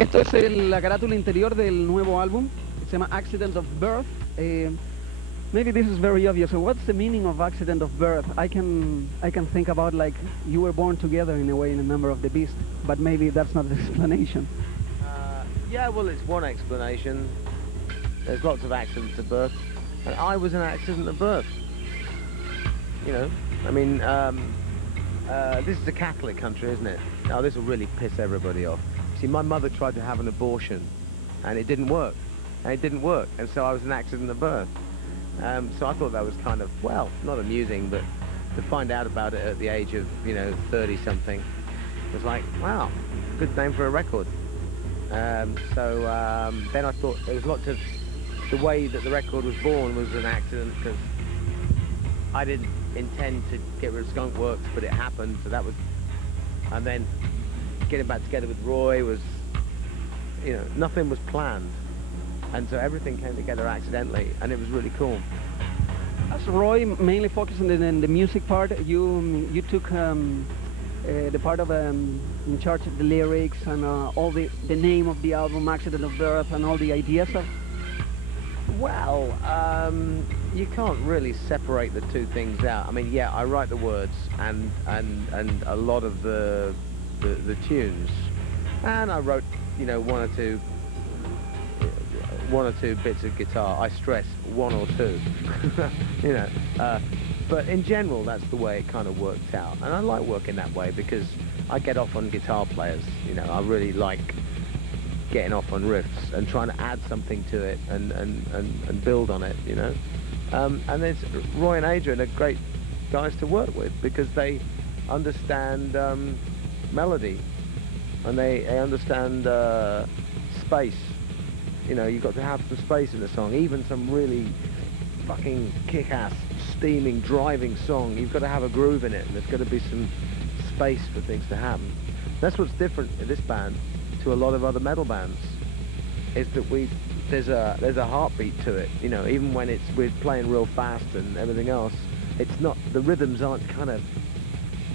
Esto es la carátula interior del nuevo álbum. Se llama Accident of Birth. Maybe this is very obvious. So what's the meaning of accident of birth? I can think about like you were born together in a way in a Number of the Beast, but maybe that's not the explanation. Yeah, well, it's one explanation. There's lots of accidents of birth, and I was an accident of birth. You know, I mean, this is a Catholic country, isn't it? Now, this will really piss everybody off. See, my mother tried to have an abortion, and it didn't work, and so I was an accident of birth. So I thought that was kind of, well, not amusing, but to find out about it at the age of, you know, 30-something, was like, wow, good name for a record. Then I thought there was lots of, the way that the record was born was an accident, because I didn't intend to get rid of Skunk Works, but it happened, so that was, and then getting back together with Roy was, you know, nothing was planned. And so everything came together accidentally, and it was really cool. As Roy mainly focused on the music part, you took the part of in charge of the lyrics and all the name of the album, Accident of Birth, and all the ideas of. Well, you can't really separate the two things out. I mean, yeah, I write the words and a lot of the tunes, and I wrote, you know, one or two bits of guitar. I stress one or two, you know. But in general, that's the way it kind of worked out. And I like working that way because I get off on guitar players. You know, I really like getting off on riffs and trying to add something to it and build on it, you know. And there's Roy and Adrian are great guys to work with because they understand melody and they understand space. You know, you've got to have some space in the song, even some really fucking kick-ass, steaming, driving song. You've got to have a groove in it, and there's got to be some space for things to happen. That's what's different in this band to a lot of other metal bands, is that there's a heartbeat to it. You know, even when we're playing real fast and everything else, it's not, the rhythms aren't kind of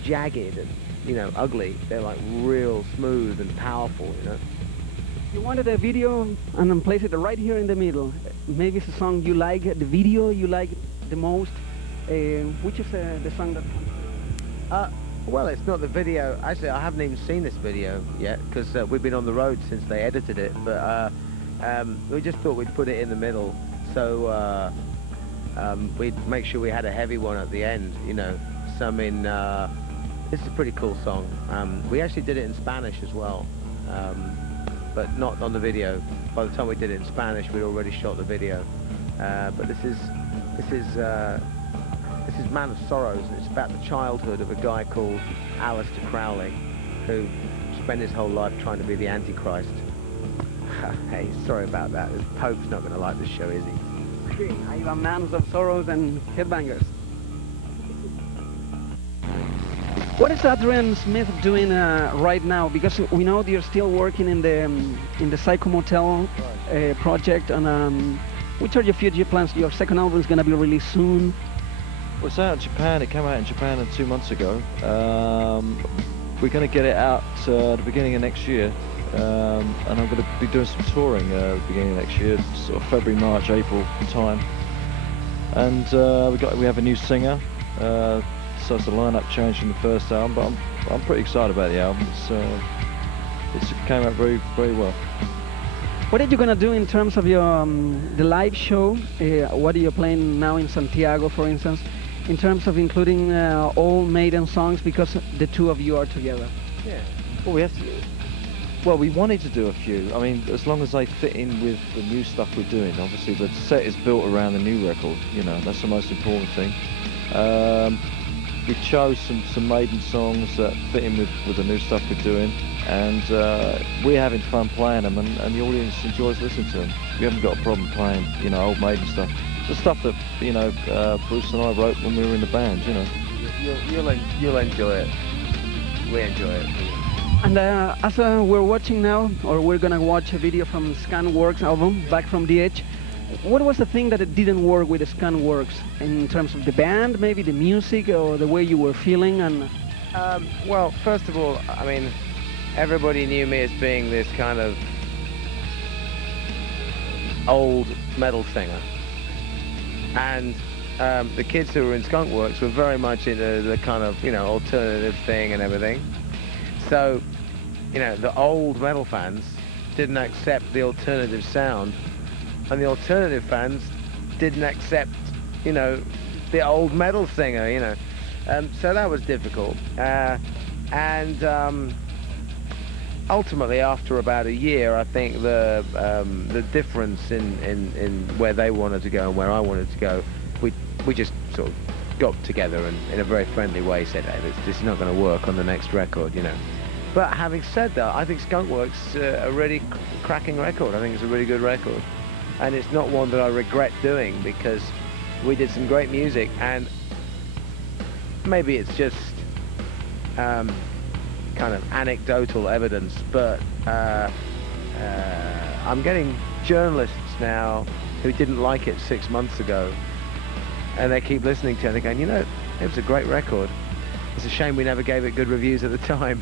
jagged and, you know, ugly. They're like real smooth and powerful, you know. You wanted a video and then place it right here in the middle. Maybe it's a song you like, the video you like the most. Which is the song that... Well, it's not the video. Actually, I haven't even seen this video yet because we've been on the road since they edited it. But we just thought we'd put it in the middle, so we'd make sure we had a heavy one at the end. You know, some in. This is a pretty cool song. We actually did it in Spanish as well, but not on the video. By the time we did it in Spanish, we'd already shot the video. But this is Man of Sorrows, and it's about the childhood of a guy called Aleister Crowley, who spent his whole life trying to be the Antichrist. Hey, sorry about that. The Pope's not going to like this show, is he? I have Man of Sorrows and Headbangers. What is Adrian Smith doing right now? Because we know you're still working in the Psycho Motel project, and which are your future plans? Your second album is going to be released soon. Well, it's out in Japan. It came out in Japan 2 months ago. We're going to get it out at the beginning of next year, and I'm going to be doing some touring at the beginning of next year, sort of February, March, April time. And we have a new singer, so it's a lineup change from the first album. But I'm pretty excited about the album. It came out very, very well. What are you gonna do in terms of your the live show? What are you playing now in Santiago, for instance? In terms of including all Maiden songs, because the two of you are together. Yeah. Well, Well, we wanted to do a few. I mean, as long as they fit in with the new stuff we're doing. Obviously, the set is built around the new record. You know, that's the most important thing. We chose some Maiden songs that fit in with the new stuff we're doing, and we're having fun playing them, and the audience enjoys listening to them. We haven't got a problem playing, you know, old Maiden stuff. The stuff that, you know, Bruce and I wrote when we were in the band, you know. You'll enjoy it. We enjoy it. And as we're watching now, or we're gonna watch a video from Skunk album, Back from the Edge, what was the thing that it didn't work with the Skunk in terms of the band, maybe the music, or the way you were feeling? And well, first of all, I mean, everybody knew me as being this kind of old metal singer, and the kids who were in Skunkworks were very much into the kind of, you know, alternative thing and everything. So, you know, the old metal fans didn't accept the alternative sound, and the alternative fans didn't accept, you know, the old metal singer, you know. So that was difficult. Ultimately, after about a year, I think the difference in where they wanted to go and where I wanted to go, we just sort of got together and in a very friendly way said, hey, this is not going to work on the next record, you know. But having said that, I think Skunkworks a really cracking record. I think it's a really good record, and it's not one that I regret doing, because we did some great music, and maybe it's just kind of anecdotal evidence, but I'm getting journalists now who didn't like it 6 months ago, and they keep listening to it and they're going, you know, it was a great record. It's a shame we never gave it good reviews at the time.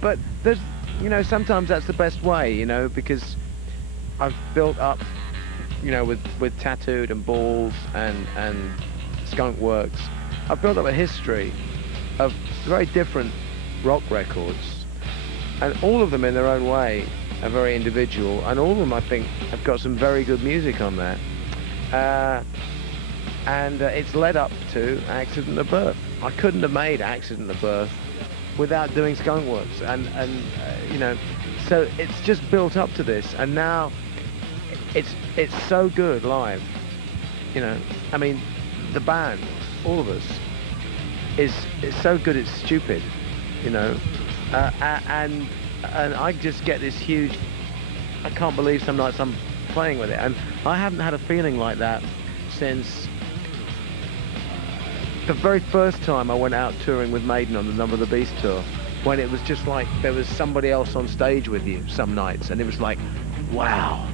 But there's, you know, sometimes that's the best way, you know, because I've built up, you know, with Tattooed and Balls and Skunkworks, I've built up a history of very different rock records, and all of them in their own way are very individual, and all of them, I think, have got some very good music on there. It's led up to Accident of Birth. I couldn't have made Accident of Birth without doing Skunkworks, and you know, so it's just built up to this, and now it's so good live, you know. I mean, the band, all of us, is so good it's stupid, you know, and I just get this huge, I can't believe some nights I'm playing with it, and I haven't had a feeling like that since the very first time I went out touring with Maiden on the Number of the Beast tour, when it was just like there was somebody else on stage with you some nights, and it was like, wow,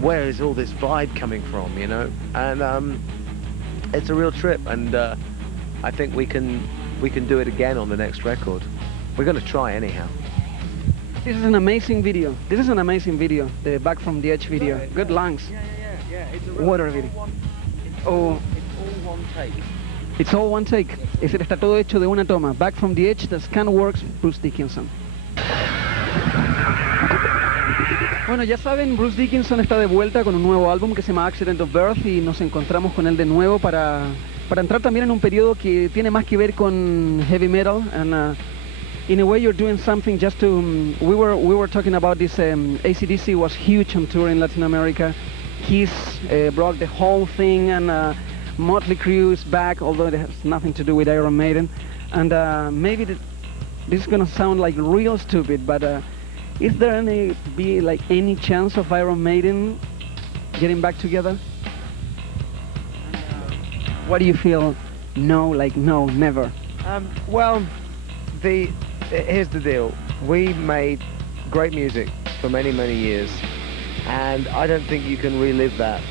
where is all this vibe coming from, you know? And it's a real trip, and I think we can do it again on the next record. We're going to try anyhow. This is an amazing video. This is an amazing video, the Back from the Edge video. Yeah, Good lungs. Yeah. It's a Water video. It's all one take. It's all one take. Es decir, está todo hecho de una toma. Back from the Edge, the Skunkworks, Bruce Dickinson. Bueno, ya saben, Bruce Dickinson está de vuelta con un nuevo álbum que se llama Accident of Birth, y nos encontramos con él de nuevo para entrar también en un periodo que tiene más que ver con heavy metal, and in a way you're doing something just to we were talking about this. AC/DC was huge on tour in Latin America. Kiss brought the whole thing, and Motley Crue is back, although it has nothing to do with Iron Maiden. And maybe this is gonna sound like real stupid, but is there any chance of Iron Maiden getting back together? What do you feel? No, like no, never. Well, here's the deal. We made great music for many, many years, and I don't think you can relive that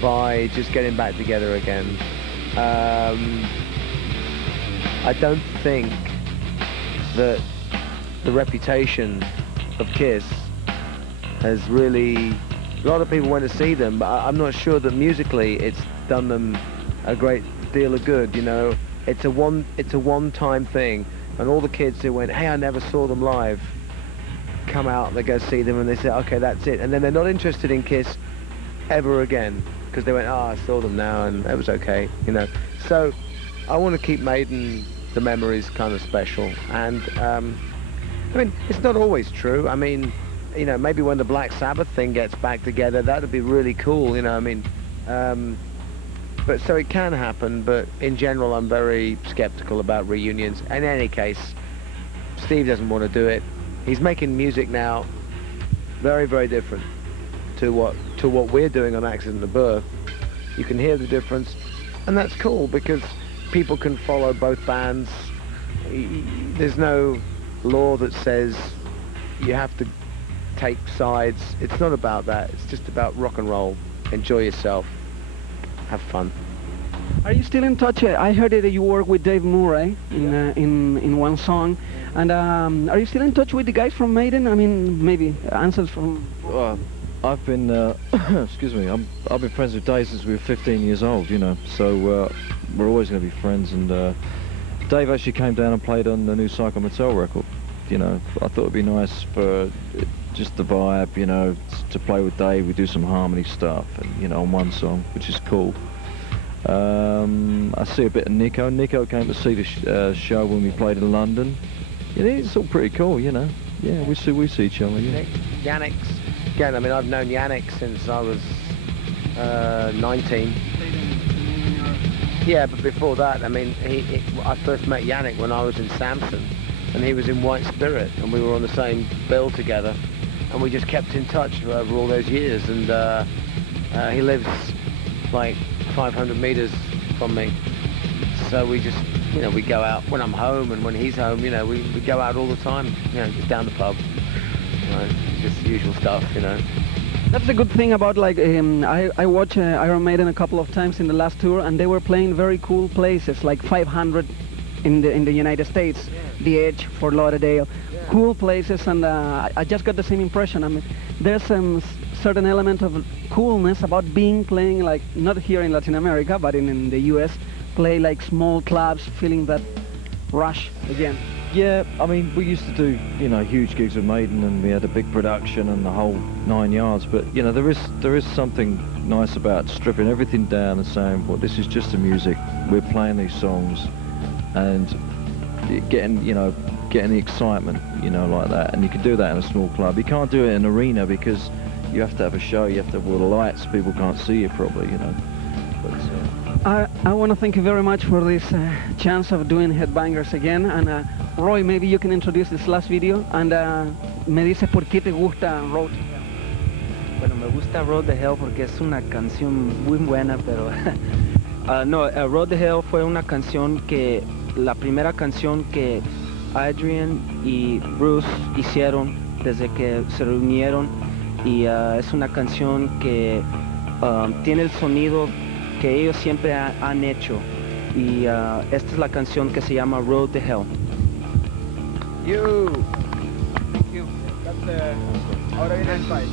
by just getting back together again. I don't think that the reputation of Kiss has really, a lot of people went to see them, but I'm not sure that musically it's done them a great deal of good, you know. It's a one-time thing, and all the kids who went, hey, I never saw them live, come out, they go see them, and they say, okay, that's it, and then they're not interested in Kiss ever again, because they went, oh, I saw them now, and it was okay, you know. So I want to keep Maiden, the memories, kind of special, and I mean, it's not always true. I mean, you know, maybe when the Black Sabbath thing gets back together, that'd be really cool, you know. I mean, but so it can happen, but in general I'm very skeptical about reunions. In any case, Steve doesn't want to do it. He's making music now very, very different to what we're doing on Accident of Birth. You can hear the difference, and that's cool because people can follow both bands. There's no law that says you have to take sides. It's not about that. It's just about rock and roll. Enjoy yourself. Have fun. Are you still in touch? I heard that you work with Dave Murray in one song, and are you still in touch with the guys from Maiden? I mean, maybe answers from. I've been, excuse me, I've been friends with Dave since we were 15 years old, you know, so we're always going to be friends. And Dave actually came down and played on the new Psycho Mattel record. You know, I thought it'd be nice for just the vibe, you know, to play with Dave. We do some harmony stuff, and, you know, on one song, which is cool. I see a bit of Nico. Nico came to see the show when we played in London. You know, it's all pretty cool, you know. Yeah, we see each other. Yeah. Yannick's. Again, I mean, I've known Yannick since I was 19. Yeah, but before that, I mean, I first met Yannick when I was in Samson, and he was in White Spirit, and we were on the same bill together, and we just kept in touch over all those years. And he lives like 500 meters from me, so we just, you know, we go out when I'm home, and when he's home, you know, we go out all the time, you know, just down the pub. Just the usual stuff, you know. That's the good thing about, like, I watched Iron Maiden a couple of times in the last tour, and they were playing very cool places, like 500 in the United States, yeah. The Edge, Fort Lauderdale, yeah. Cool places, and I just got the same impression. I mean, there's some certain element of coolness about playing, like, not here in Latin America, but in the US, play like small clubs, feeling that rush again. Yeah, I mean, we used to do, you know, huge gigs with Maiden, and we had a big production and the whole 9 yards. But, you know, there is something nice about stripping everything down and saying, well, this is just the music. We're playing these songs, and getting the excitement, you know, like that. And you can do that in a small club. You can't do it in an arena because you have to have a show. You have to have all the lights. People can't see you probably, you know. But, I want to thank you very much for this chance of doing Headbangers again. And Roy, maybe you can introduce this last video, and me dices por qué te gusta Road to Hell. Bueno, me gusta Road to Hell porque es una canción muy buena, pero Road to Hell fue una canción que, la primera canción que Adrian y Bruce hicieron desde que se reunieron, y es una canción que tiene el sonido que ellos siempre han hecho, y esta es la canción que se llama Road to Hell. You. Thank you. That's ahora viene el fight.